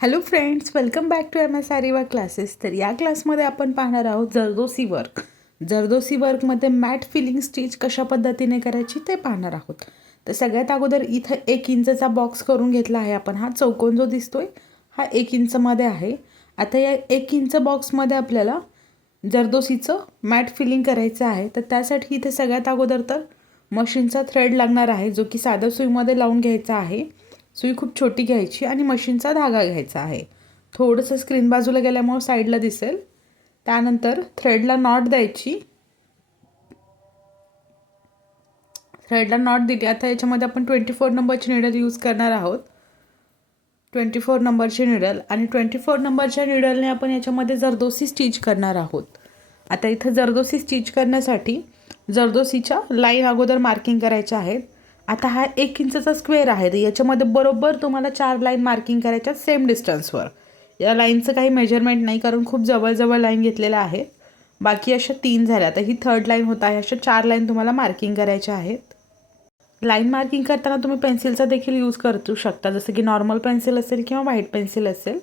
Hello friends, welcome back to M S Ariva classes. तर या क्लासमध्ये आपण पाहणार आहोत जरदोसी वर्क. जरदोसी वर्कमध्ये मॅट फिलिंग स्टिच कशा पद्धतीने करायची ते पाहणार आहोत. तर सगळ्यात अगोदर इथं 1 इंचचा बॉक्स करून घेतला आहे आपण. हा चौकोन जो दिसतोय हा 1 इंचमध्ये आहे. आता या 1 इंच बॉक्समध्ये आपल्याला जरदोसीचं मॅट फिलिंग करायचं आहे. तर त्यासाठी इथे सगळ्यात अगोदर तर मशीनचा थ्रेड लागणार आहे, जो की साध्या सुईमध्ये लावून घ्यायचा आहे. सुई खूप छोटी घ्यायची आणि मशीनचा धागा घ्यायचा आहे. थोडंसं स्क्रीन बाजूला गेल्यामुळे साईडला दिसेल. त्यानंतर थ्रेडला नॉट द्यायची. थ्रेडला नॉट दिली. आता याच्यामध्ये आपण 24 नंबरची निडल यूज करणार आहोत. 24 नंबरची निडल आणि 24 नंबरच्या निडलने आपण याच्यामध्ये जरदोसी स्टिच करणार आहोत. आता इथं जरदोसी स्टिच करण्यासाठी जरदोसीच्या लाईन अगोदर मार्किंग करायच्या आहेत. आता हा 1 इंचचा स्क्वेअर आहे, तर याच्यामध्ये बरोबर तुम्हाला 4 लाईन मार्किंग करायच्या सेम डिस्टन्सवर. या लाईनचं काही मेजरमेंट नाही, कारण खूप जवळजवळ लाईन घेतलेल्या आहेत. बाकी अशा 3 झाल्या. आता ही 3rd लाईन होत आहे. अशा 4 लाईन तुम्हाला मार्किंग करायच्या आहेत. लाईन मार्किंग करताना तुम्ही पेन्सिलचा देखील यूज करू शकता, जसं की नॉर्मल पेन्सिल असेल किंवा व्हाईट पेन्सिल असेल.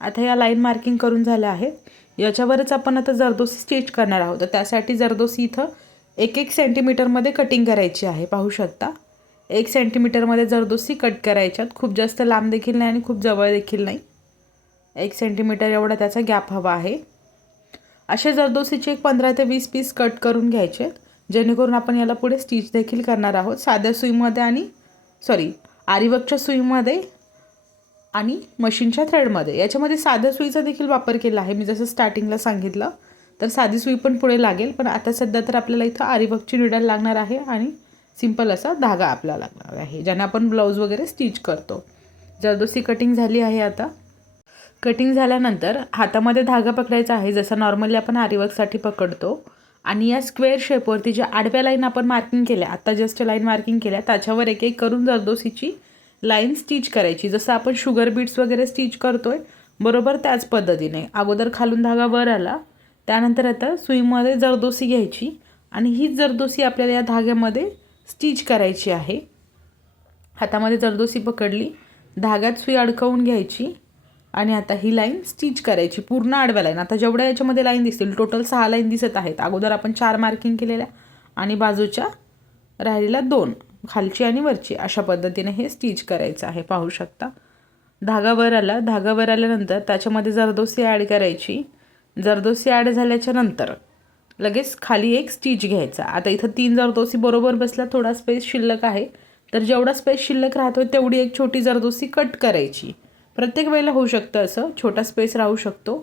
आता या लाईन मार्किंग करून झाल्या आहेत. याच्यावरच आपण आता जरदोसी स्टिच करणार आहोत. तर त्यासाठी जरदोसी इथं 1-1 सेंटीमीटरमध्ये कटिंग करायची आहे. पाहू शकता 1 सेंटीमीटरमध्ये जरदोसी कट करायच्यात. खूप जास्त लांब देखील नाही आणि खूप जवळ देखील नाही. 1 सेंटीमीटर एवढा त्याचा गॅप हवा आहे. असे जरदोसीचे 15 ते 20 पीस कट करून घ्यायचे, जेणेकरून आपण याला पुढे स्टिच देखील करणार आहोत. साध्या सुईमध्ये आणि आरीवर्कच्या सुईमध्ये आणि मशीनच्या थ्रेडमध्ये. याच्यामध्ये साध्या सुईचा देखील वापर केला आहे, मी जसं स्टार्टिंगला सांगितलं. तर साधी सुई पण पुढे लागेल, पण आता सध्या तर आपल्याला इथं आरीवर्कची निडल लागणार आहे आणि सिंपल असा धागा आपल्याला लागणार आहे, ज्याने आपण ब्लाऊज वगैरे स्टिच करतो. जरदोसी कटिंग झाली आहे. आता कटिंग झाल्यानंतर हातामध्ये धागा पकडायचा आहे, जसं नॉर्मली आपण आरीवर्कसाठी पकडतो. आणि या स्क्वेअर शेपवरती ज्या आडव्या लाईन आपण मार्किंग केल्या, आता जस्ट लाईन मार्किंग केल्या, त्याच्यावर 1-1 करून जरदोसीची लाईन स्टिच करायची. जसं आपण शुगर बीट्स वगैरे स्टिच करतोय बरोबर त्याच पद्धतीने. अगोदर खालून धागा वर आला, त्यानंतर आता सुईमध्ये जरदोसी घ्यायची आणि हीच जरदोसी आपल्याला या धाग्यामध्ये स्टिच करायची आहे. हातामध्ये जरदोसी पकडली, धाग्यात सुई अडकवून घ्यायची आणि आता ही लाईन स्टिच करायची, पूर्ण आडव्या लाईन. आता जेवढ्या याच्यामध्ये लाईन दिसतील, टोटल 6 लाईन दिसत आहेत. अगोदर आपण 4 मार्किंग केलेल्या आणि बाजूच्या राहिलेल्या 2, खालची आणि वरची, अशा पद्धतीने हे स्टिच करायचं आहे. पाहू शकता धागा वर आला. धागा वर आल्यानंतर त्याच्यामध्ये जरदोसी ॲड करायची. जरदोसी ॲड झाल्याच्या नंतर लगेच खाली एक स्टिच घ्यायचा. आता इथं 3 जरदोसी बरोबर बसल्या, थोडा स्पेस शिल्लक आहे. तर जेवढा स्पेस शिल्लक राहतो तेवढी एक छोटी जरदोसी कट करायची. प्रत्येक वेळेला होऊ शकतं असं, छोटा स्पेस राहू शकतो.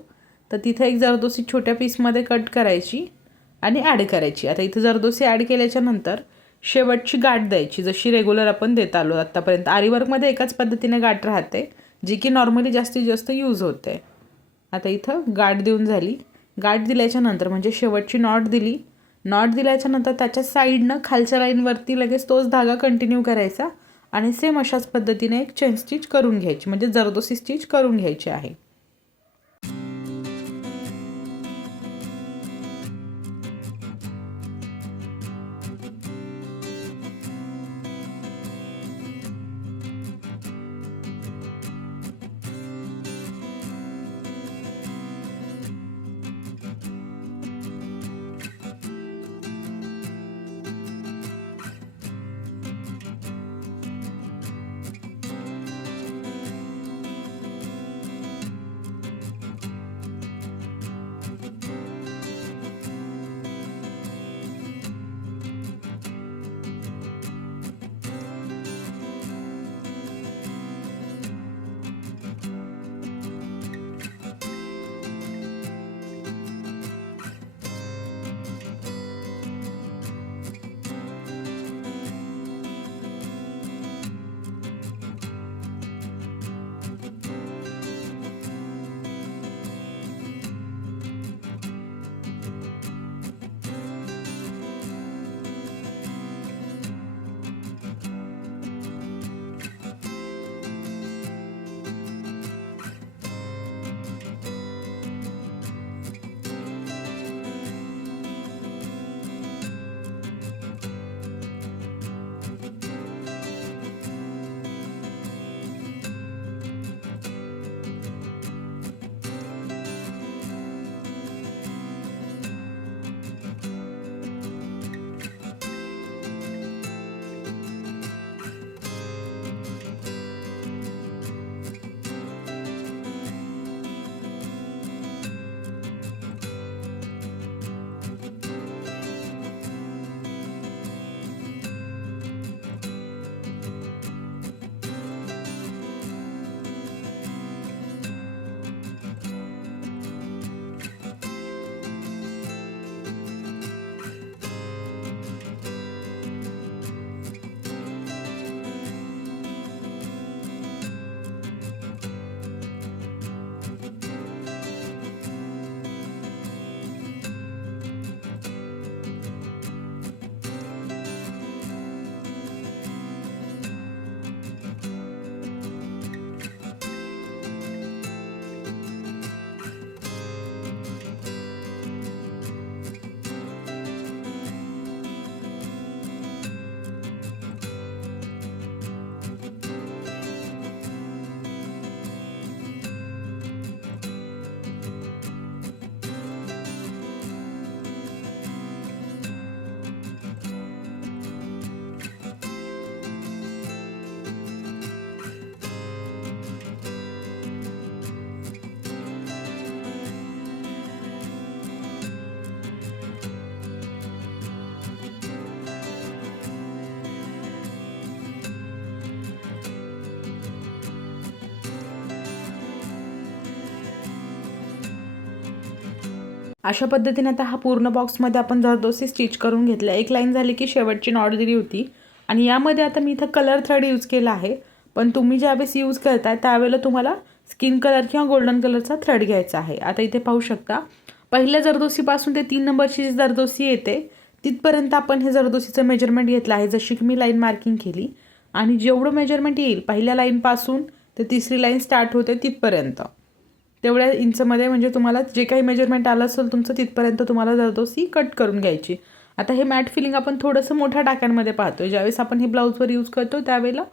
तर तिथं एक जरदोसी छोट्या पीसमध्ये कट करायची आणि ॲड करायची. आता इथं जरदोसी ॲड केल्याच्या नंतर शेवटची गाठ द्यायची, जशी रेग्युलर आपण देत आलो आत्तापर्यंत. आरीवर्कमध्ये एकाच पद्धतीने गाठ राहते, जी की नॉर्मली जास्तीत जास्त यूज होते. आता इथं गाठ देऊन झाली. गाठ दिल्याच्या नंतर म्हणजे शेवटची नॉट दिली. नॉट दिल्याच्या नंतर त्याच्या साईडनं खालच्या लाईनवरती लगेच तोच धागा कंटिन्यू करायचा आणि सेम अशाच पद्धतीने एक चेन स्टिच करून घ्यायची, म्हणजे जरदोसी स्टिच करून घ्यायची आहे. अशा पद्धतीने आता हा पूर्ण बॉक्समध्ये आपण जरदोसी स्टिच करून घेतला. एक लाईन झाली की शेवटची नॉट दिली होती आणि यामध्ये आता मी इथं कलर थ्रेड यूज केला आहे. पण तुम्ही ज्यावेळेस यूज करताय त्यावेळेला तुम्हाला स्किन कलर किंवा गोल्डन कलरचा थ्रेड घ्यायचा आहे. आता इथे पाहू शकता पहिल्या जरदोसीपासून ते 3 नंबरची जी जरदोसी येते तिथपर्यंत आपण हे जरदोसीचं मेजरमेंट घेतलं आहे. जशी की मी लाईन मार्किंग केली आणि जेवढं मेजरमेंट येईल पहिल्या लाईनपासून ते तिसरी लाईन स्टार्ट होते तिथपर्यंत तेवढ्या इंचमध्ये म्हणजे तुम्हाला जे काही मेजरमेंट आलं असेल तुमचं तिथपर्यंत तुम्हाला जरदोसी कट करून घ्यायची. आता हे मॅट फिलिंग आपण थोडंसं मोठ्या टाक्यांमध्ये पाहतोय. ज्यावेळेस आपण हे ब्लाऊजवर यूज करतो त्यावेळेला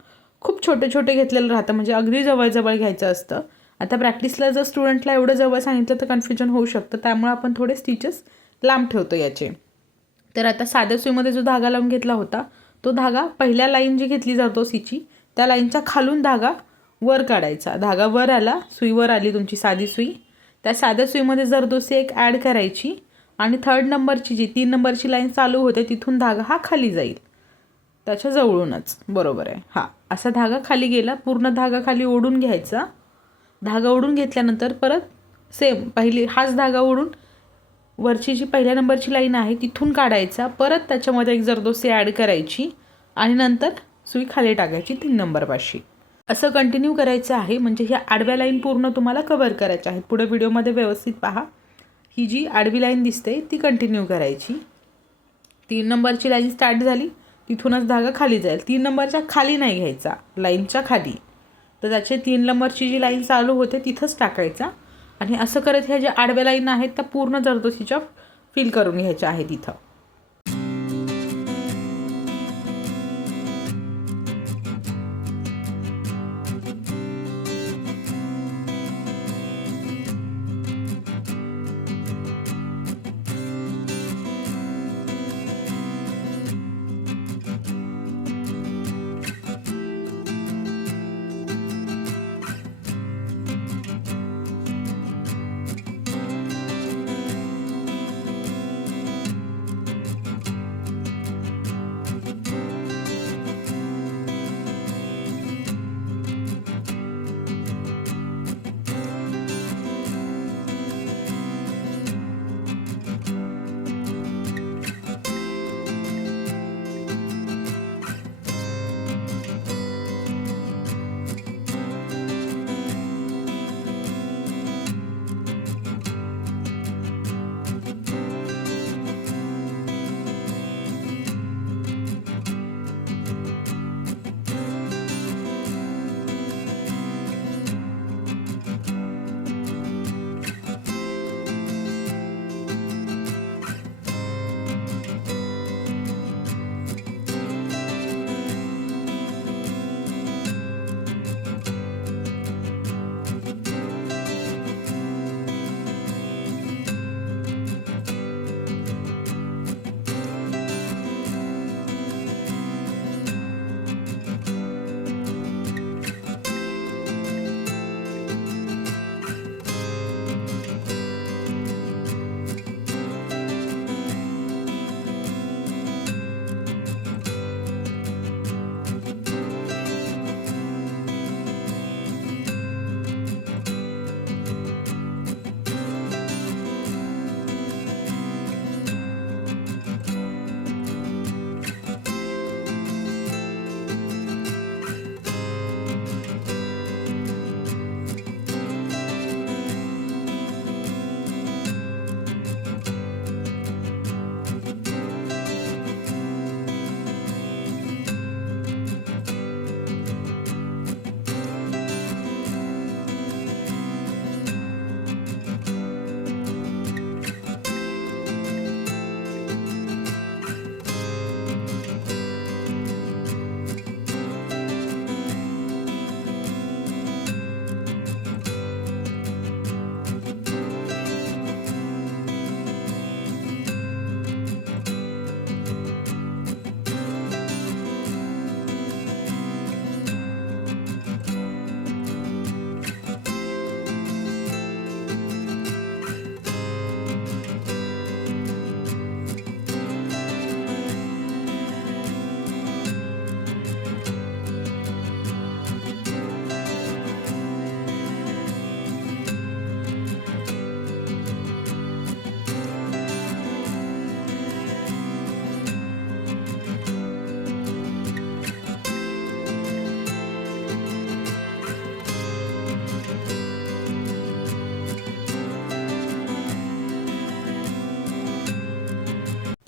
खूप छोटे छोटे घेतलेलं राहतं म्हणजे अगदी जवळजवळ घ्यायचं असतं. आता प्रॅक्टिसला जर स्टुडंटला एवढं जवळ सांगितलं तर कन्फ्युजन होऊ शकतं. त्यामुळे आपण थोडे स्टिचेस लांब ठेवतो याचे. तर आता साध्या सुईमध्ये जो धागा लावून घेतला होता तो धागा पहिल्या लाईन जी घेतली जरदोसीची त्या लाईनच्या खालून धागा वर काढायचा. धागा वर आला, सुई वर आली तुमची साधी सुई, त्या साध्या सुईमध्ये जरदोसी एक ॲड करायची आणि 3rd नंबरची जी 3 नंबरची लाईन चालू होते तिथून धागा हा खाली जाईल त्याच्या जवळूनच. बरोबर आहे. हा असा धागा खाली गेला, पूर्ण धागा खाली ओढून घ्यायचा. धागा ओढून घेतल्यानंतर परत सेम पहिली हाच धागा ओढून वरची जी पहिल्या नंबरची लाईन आहे तिथून काढायचा, परत त्याच्यामध्ये एक जरदोसी ॲड करायची आणि नंतर सुई खाली टाकायची 3 नंबरपाशी. असं कंटिन्यू करायचं आहे म्हणजे ह्या आडव्या लाईन पूर्ण तुम्हाला कव्हर करायच्या आहेत. पुढे व्हिडिओमध्ये व्यवस्थित पहा. ही जी आडवी लाईन दिसते ती कंटिन्यू करायची. 3 नंबरची लाईन स्टार्ट झाली तिथूनच धागा खाली जाईल. 3 नंबरच्या खाली नाही घ्यायचा, लाईनच्या खाली. तर त्याचे 3 नंबरची जी लाईन चालू होते तिथंच टाकायचा आणि असं करत ह्या ज्या आडव्या लाईन आहेत त्या पूर्ण जरदोसीच्या फिल करून घ्यायच्या आहेत इथं.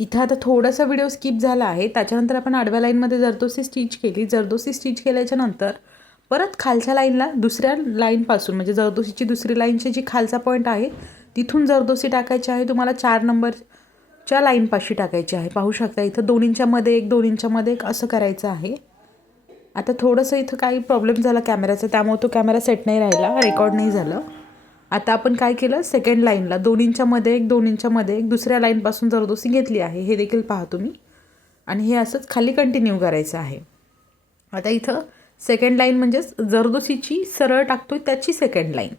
इथं आता थोडासा व्हिडिओ स्किप झाला आहे. त्याच्यानंतर आपण आडव्या लाईनमध्ये जरदोसी स्टिच केली. जरदोसी स्टिच केल्याच्या नंतर परत खालच्या लाईनला दुसऱ्या लाईनपासून म्हणजे जरदोसीची दुसरी लाईनची जी खालचा पॉईंट आहे तिथून जरदोसी टाकायची आहे. तुम्हाला 4 नंबरच्या लाईनपाशी टाकायची आहे. पाहू शकता इथं 2 इंचामध्ये 1 2 इंचामध्ये 1 असं करायचं आहे. आता थोडंसं इथं काही प्रॉब्लेम झाला कॅमेराचा, त्यामुळे तो कॅमेरा सेट नाही राहिला, रेकॉर्ड नाही झालं. आता आपण काय केलं, सेकंड लाईनला 2 इंचामध्ये 1 2 इंचामध्ये 1 दुसऱ्या लाईनपासून जरदोसी घेतली आहे. हे देखील पहा तुम्ही. आणि हे असंच खाली कंटिन्यू करायचं आहे. आता इथं सेकंड लाईन म्हणजेच जरदोसीची सरळ टाकतोय त्याची सेकंड लाईन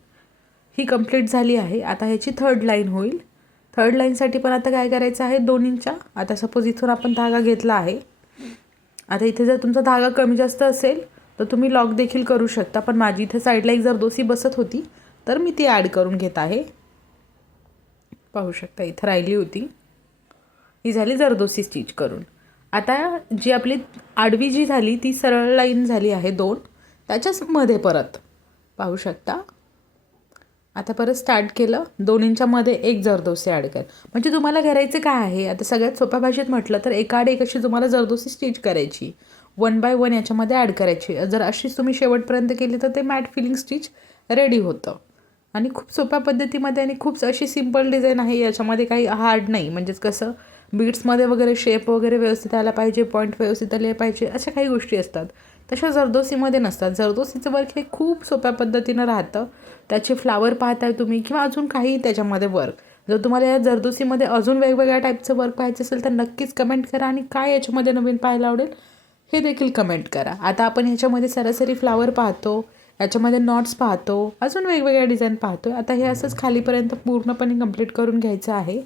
ही कंप्लीट झाली आहे. आता ह्याची थर्ड लाईन होईल. थर्ड लाईनसाठी पण आता काय करायचं आहे, 2 इंचा. आता सपोज इथून आपण धागा घेतला आहे. आता इथे जर तुमचा धागा कमी जास्त असेल तर तुम्ही लॉक देखील करू शकता. पण माझी इथे साईडला एक जरदोसी बसत होती तर मी ती ॲड करून घेत आहे. पाहू शकता इथं राहिली होती, ही झाली जरदोसी स्टिच करून. आता जी आपली आडवी जी झाली ती सरळ लाईन झाली आहे 2, त्याच्याच मध्ये परत पाहू शकता. आता परत स्टार्ट केलं. 2 इंचामध्ये 1 जरदोसी ॲड कर. म्हणजे तुम्हाला करायचं काय आहे, आता सगळ्यात सोप्या भाषेत म्हटलं तर एकाआड एक अशी तुम्हाला जरदोसी स्टिच करायची, 1 बाय 1 याच्यामध्ये ॲड करायची. जर अशीच तुम्ही शेवटपर्यंत केली तर ते मॅट फिलिंग स्टिच रेडी होतं. आणि खूप सोप्या पद्धतीमध्ये आणि खूप अशी सिम्पल डिझाईन आहे, याच्यामध्ये काही हार्ड नाही. म्हणजेच कसं बीड्समध्ये वगैरे शेप वगैरे व्यवस्थित आला पाहिजे, पॉईंट व्यवस्थित आले पाहिजे, अशा काही गोष्टी असतात. तशा जरदोसीमध्ये नसतात. जरदोसीचं वर्क हे खूप सोप्या पद्धतीनं राहतं. त्याचे फ्लावर पाहताय तुम्ही किंवा अजून काही त्याच्यामध्ये वर्क. जर तुम्हाला या जरदोसीमध्ये अजून वेगवेगळ्या टाईपचं वर्क पाहायचं असेल तर नक्कीच कमेंट करा. आणि काय याच्यामध्ये नवीन पाहायला आवडेल हे देखील कमेंट करा. आता आपण ह्याच्यामध्ये सरासरी फ्लावर पाहतो, याच्यामध्ये नॉट्स पाहतो, अजून वेगवेगळ्या डिझाईन पाहतो. आता हे असंच खालीपर्यंत पूर्णपणे कंप्लीट करून घ्यायचं आहे.